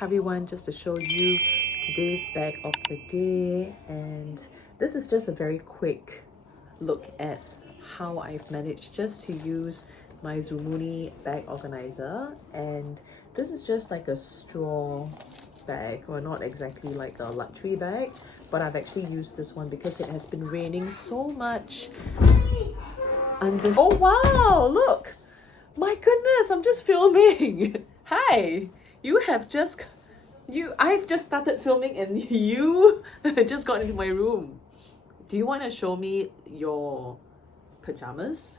Hi everyone, just to show you today's bag of the day, and this is just a very quick look at how I've managed just to use my Zoomoni bag organizer. And this is just like a straw bag, or not exactly like a luxury bag, but I've actually used this one because it has been raining so much. Oh wow, look, my goodness, I'm just filming. Hi, I've just started filming and you just got into my room. Do you want to show me your pajamas?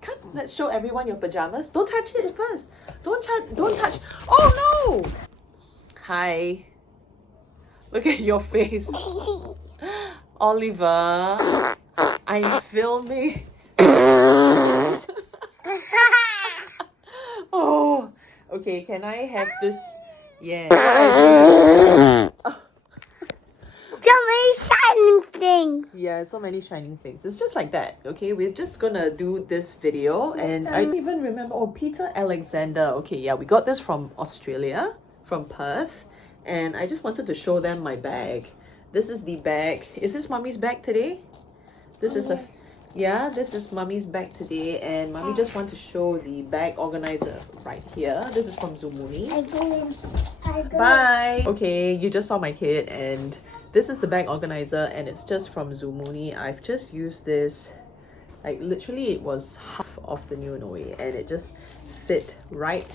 Come, let's show everyone your pajamas. Don't touch it first. Don't touch. Oh no! Hi. Look at your face. Oliver, I'm filming. Oh, okay, can I have this? Yeah. So many shining things. Yeah, so many shining things. It's just like that, okay? We're just gonna do this video, and I don't even remember. Oh, Peter Alexander. Okay, yeah, we got this from Australia, from Perth, and I just wanted to show them my bag. This is the bag. Is this Mommy's bag today? This is yeah, this is Mommy's bag today, and Mommy just want to show the bag organizer right here. This is from Zoomoni. Bye. Okay, you just saw my kid, and this is the bag organizer, and it's just from Zoomoni. I've just used this, like literally it was half of the new Noe, and it just fit right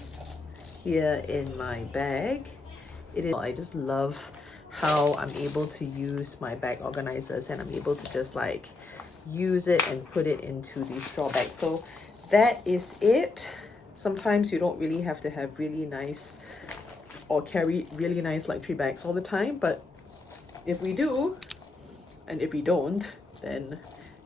here in my bag. I just love how I'm able to use my bag organizers, and I'm able to just like use it and put it into the straw bag. So that is it. Sometimes you don't really have to have really nice or carry really nice luxury bags all the time, but if we do, and if we don't, then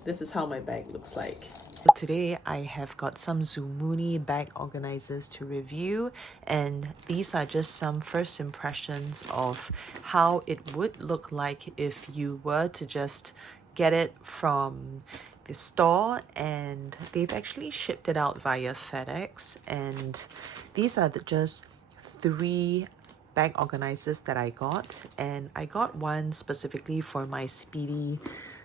this is how my bag looks like. Today I have got some Zoomoni bag organizers to review, and these are just some first impressions of how it would look like if you were to just get it from the store. And they've actually shipped it out via FedEx, and these are just 3 bag organizers that I got, and I got one specifically for my Speedy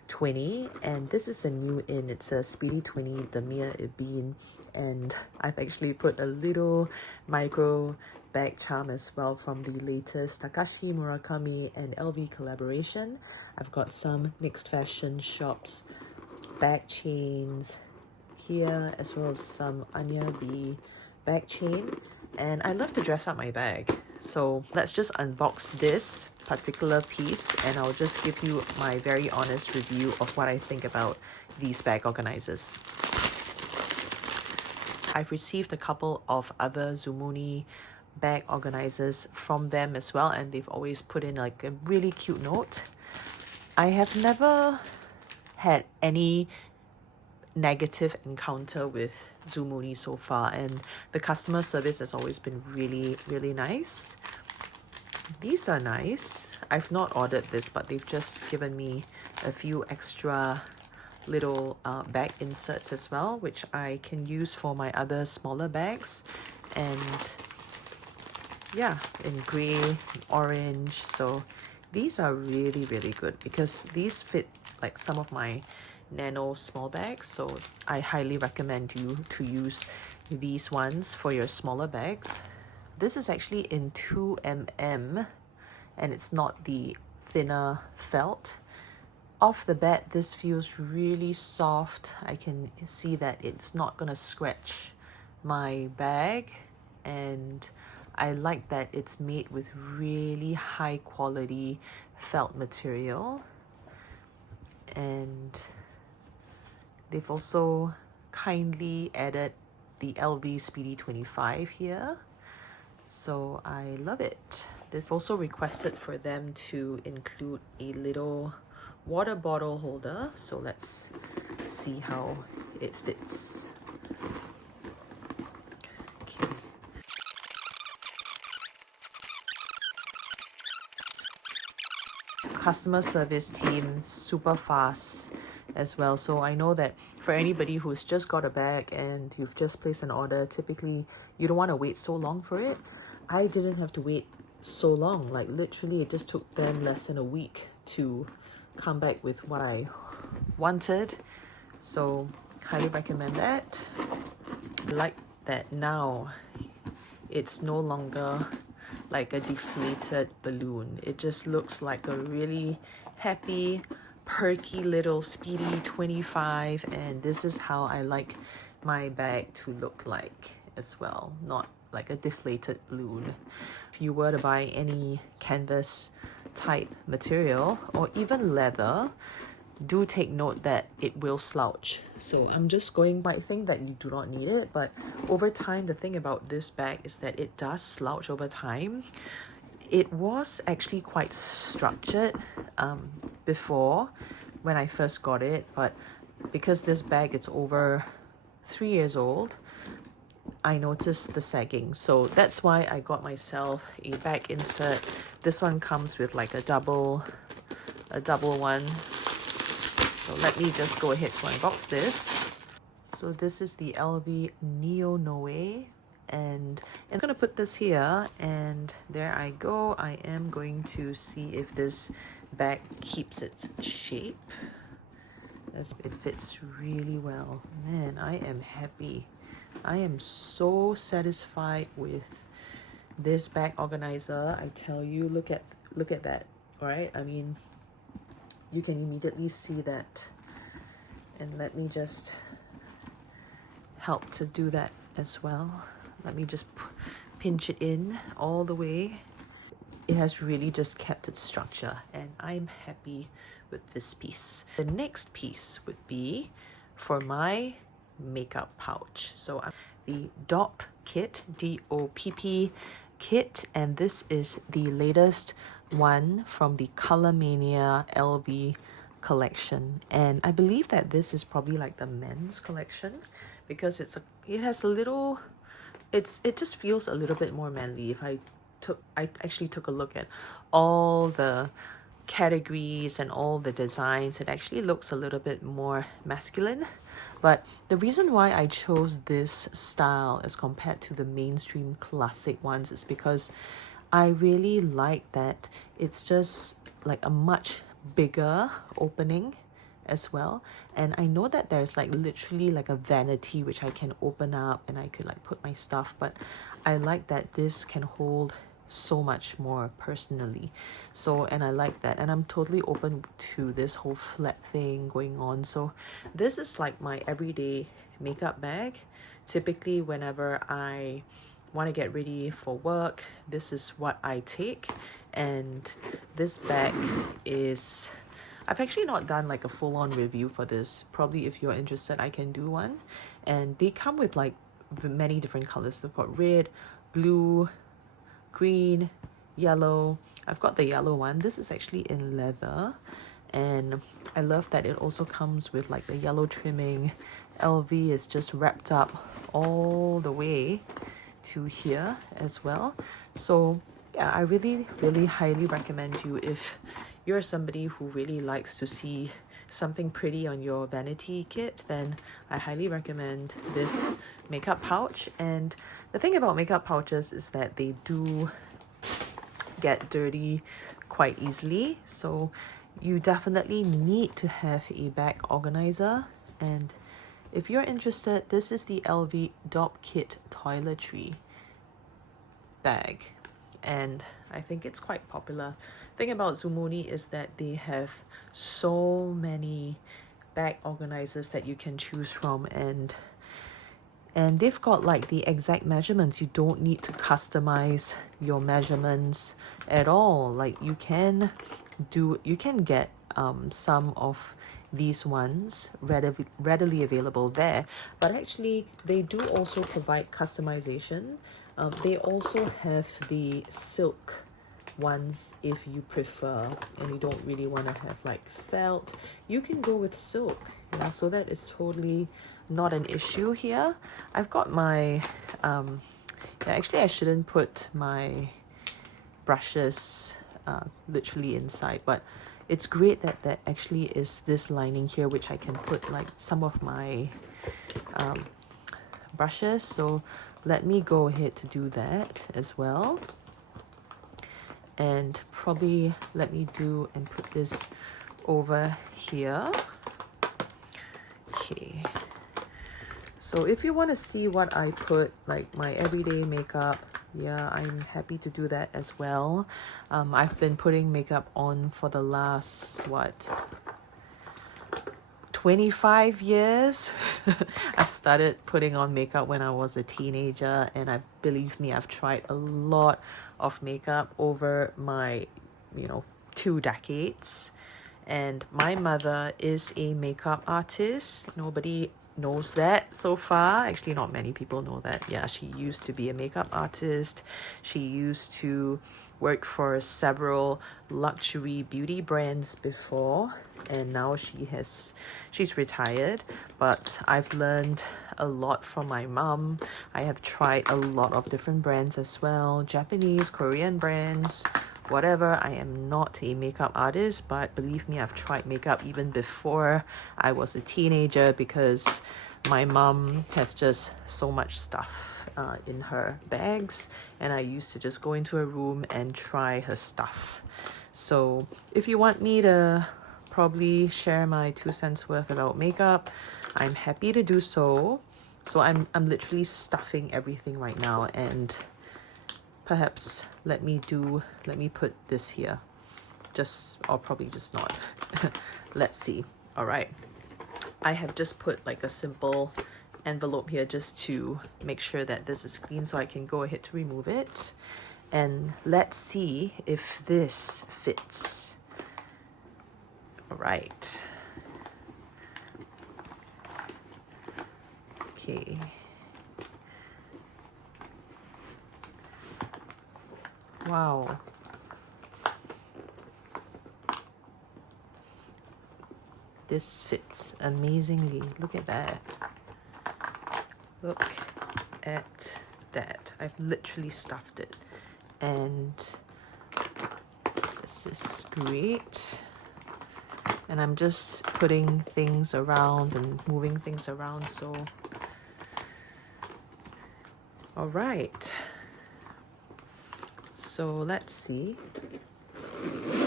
20, and this is a new in. It's a Speedy 20 the Mia Bean, and I've actually put a little micro bag charm as well from the latest Takashi Murakami and LV collaboration. I've got some Next Fashion Shops bag chains here, as well as some Anya B bag chain, and I love to dress up my bag. So let's just unbox this particular piece, and I'll just give you my very honest review of what I think about these bag organizers. I've received a couple of other Zoomoni bag organizers from them as well, and they've always put in like a really cute note. I have never had any negative encounter with Zoomoni so far, and the customer service has always been really nice. These are nice. I've not ordered this, but they've just given me a few extra little bag inserts as well, which I can use for my other smaller bags. And yeah, in grey, orange. So these are really good because these fit like some of my nano small bags, so I highly recommend you to use these ones for your smaller bags. This is actually in 2mm, and it's not the thinner felt. Off the bat, this feels really soft. I can see that it's not gonna scratch my bag, and I like that it's made with really high quality felt material. And they've also kindly added the LV Speedy 25 here, so I love it. This also requested for them to include a little water bottle holder, so let's see how it fits. Okay. Customer service team, super fast as well. So I know that for anybody who's just got a bag and you've just placed an order, typically you don't want to wait so long for it. I didn't have to wait so long. Like literally it just took them less than a week to come back with what I wanted. So highly recommend that. I like that now it's no longer like a deflated balloon. It just looks like a really happy, perky little speedy 25, and this is how I like my bag to look like as well, not like a deflated balloon. If you were to buy any canvas type material or even leather, do take note that it will slouch. So I'm just going by think that you do not need it, but over time, the thing about this bag is that it does slouch over time. It was actually quite structured before when I first got it, but because this bag is over 3 years old, I noticed the sagging. So that's why I got myself a bag insert. This one comes with like a double one. So let me just go ahead to unbox this. So this is the LV Neo Noe, and I'm gonna put this here, and there I go. I am going to see if this bag keeps its shape. As it fits really well. Man, I am happy. I am so satisfied with this bag organizer. I tell you, look at that, right? I mean, you can immediately see that, and let me just help to do that as well. Let me just pinch it in all the way. It has really just kept its structure, and I'm happy with this piece. The next piece would be for my makeup pouch. So the DOP kit, DOPP kit, and this is the latest one from the Color Mania LV collection, and I believe that this is probably like the men's collection because it just feels a little bit more manly. If I actually took a look at all the categories and all the designs, it actually looks a little bit more masculine. But the reason why I chose this style as compared to the mainstream classic ones is because I really like that it's just like a much bigger opening as well, and I know that there's like literally like a vanity which I can open up and I could like put my stuff, but I like that this can hold so much more personally. So, and I like that, and I'm totally open to this whole flap thing going on. So this is like my everyday makeup bag. Typically whenever I want to get ready for work, this is what I take. And this bag is, I've actually not done like a full-on review for this. Probably if you're interested, I can do one. And they come with like many different colors. They've got red, blue, green, yellow. I've got the yellow one. This is actually in leather, and I love that it also comes with like the yellow trimming. LV is just wrapped up all the way to here as well. So yeah, I really highly recommend you, if you're somebody who really likes to see something pretty on your vanity kit, then I highly recommend this makeup pouch. And the thing about makeup pouches is that they do get dirty quite easily, so you definitely need to have a bag organizer. And if you're interested, this is the LV DOP Kit Toiletry bag, and I think it's quite popular. Thing about Zoomoni is that they have so many bag organizers that you can choose from, and they've got like the exact measurements. You don't need to customize your measurements at all. Like you can get some of these ones readily available there, but actually they do also provide customization. They also have the silk ones if you prefer, and you don't really want to have like felt. You can go with silk, so that is totally not an issue here. I've got my actually I shouldn't put my brushes literally inside, but it's great that there actually is this lining here which I can put like some of my brushes. So let me go ahead to do that as well. and probably let me do and put this over here. Okay, so if you want to see what I put, like my everyday makeup, yeah, I'm happy to do that as well. I've been putting makeup on for the last, what, 25 years. I've started putting on makeup when I was a teenager, and believe me, I've tried a lot of makeup over my, 2 decades. And my mother is a makeup artist. Nobody knows that so far. Actually, not many people know that. Yeah, she used to be a makeup artist. She used to work for several luxury beauty brands before, and now she's retired. But I've learned a lot from my mom. I have tried a lot of different brands as well, Japanese, Korean brands, whatever. I am not a makeup artist, but believe me, I've tried makeup even before I was a teenager, because my mom has just so much stuff in her bags, and I used to just go into a room and try her stuff. So if you want me to probably share my 2 cents worth about makeup, I'm happy to do so. So I'm literally stuffing everything right now, and perhaps let me put this here, or probably just not. Let's see. All right, I have just put like a simple envelope here just to make sure that this is clean, so I can go ahead to remove it. And let's see if this fits. All right. Okay. Wow. This fits amazingly. Look at that. Look at that. I've literally stuffed it. And this is great. And I'm just putting things around and moving things around. So, all right. So let's see.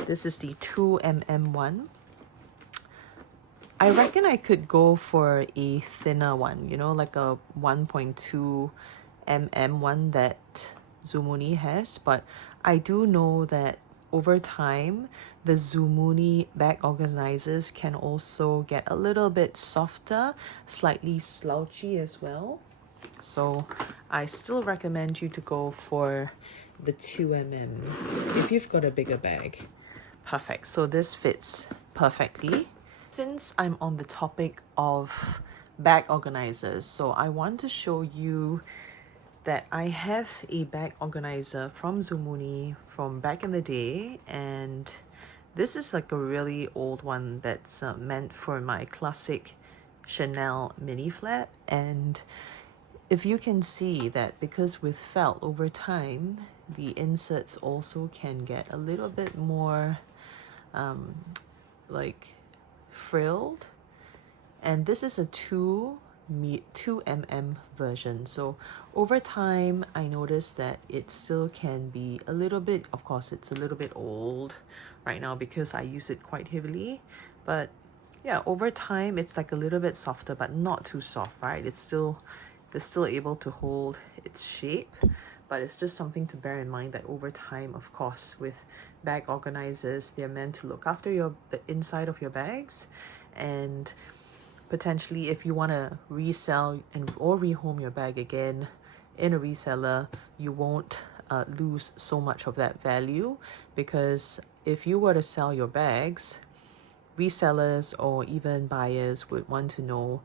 This is the 2mm one. I reckon I could go for a thinner one, like a 1.2mm one that Zoomoni has. But I do know that over time, the Zoomoni bag organizers can also get a little bit softer, slightly slouchy as well. So I still recommend you to go for the 2mm if you've got a bigger bag. Perfect. So this fits perfectly. Since I'm on the topic of bag organizers, so I want to show you that I have a bag organizer from Zoomoni from back in the day, and this is like a really old one that's meant for my classic Chanel mini flap. And if you can see that, because with felt over time, the inserts also can get a little bit more like frilled. And this is a 2mm version. So over time, I noticed that it still can be a little bit, of course, it's a little bit old right now because I use it quite heavily. But yeah, over time, it's like a little bit softer, but not too soft, right? It's still able to hold its shape. But it's just something to bear in mind that over time, of course, with bag organizers, they're meant to look after the inside of your bags. And potentially, if you want to resell or rehome your bag again in a reseller, you won't lose so much of that value. Because if you were to sell your bags, resellers or even buyers would want to know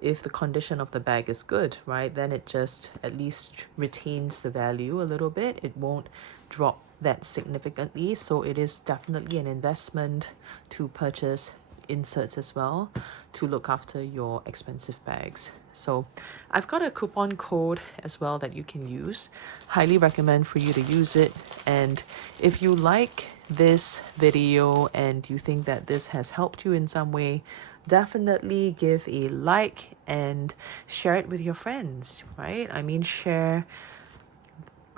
if the condition of the bag is good, right? Then it just at least retains the value a little bit. It won't drop that significantly. So it is definitely an investment to purchase inserts as well to look after your expensive bags. So I've got a coupon code as well that you can use. Highly recommend for you to use it. And if you like this video and you think that this has helped you in some way, definitely give a like and share it with your friends, right? I mean, share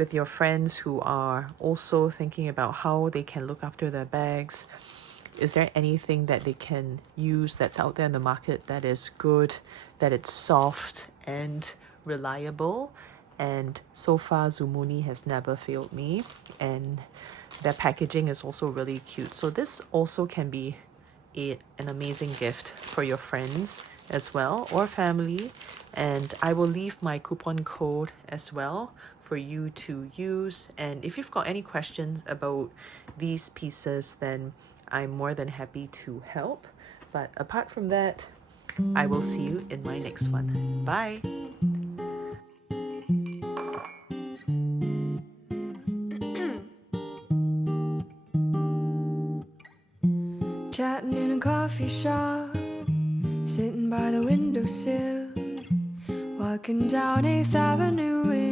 with your friends who are also thinking about how they can look after their bags. Is there anything that they can use that's out there in the market that is good, that it's soft and reliable? And so far, Zoomoni has never failed me, and their packaging is also really cute. So this also can be an amazing gift for your friends as well, or family. And I will leave my coupon code as well for you to use. And if you've got any questions about these pieces, then I'm more than happy to help. But apart from that, I will see you in my next one. Bye. Chatting in a coffee shop, sitting by the windowsill, walking down 8th Avenue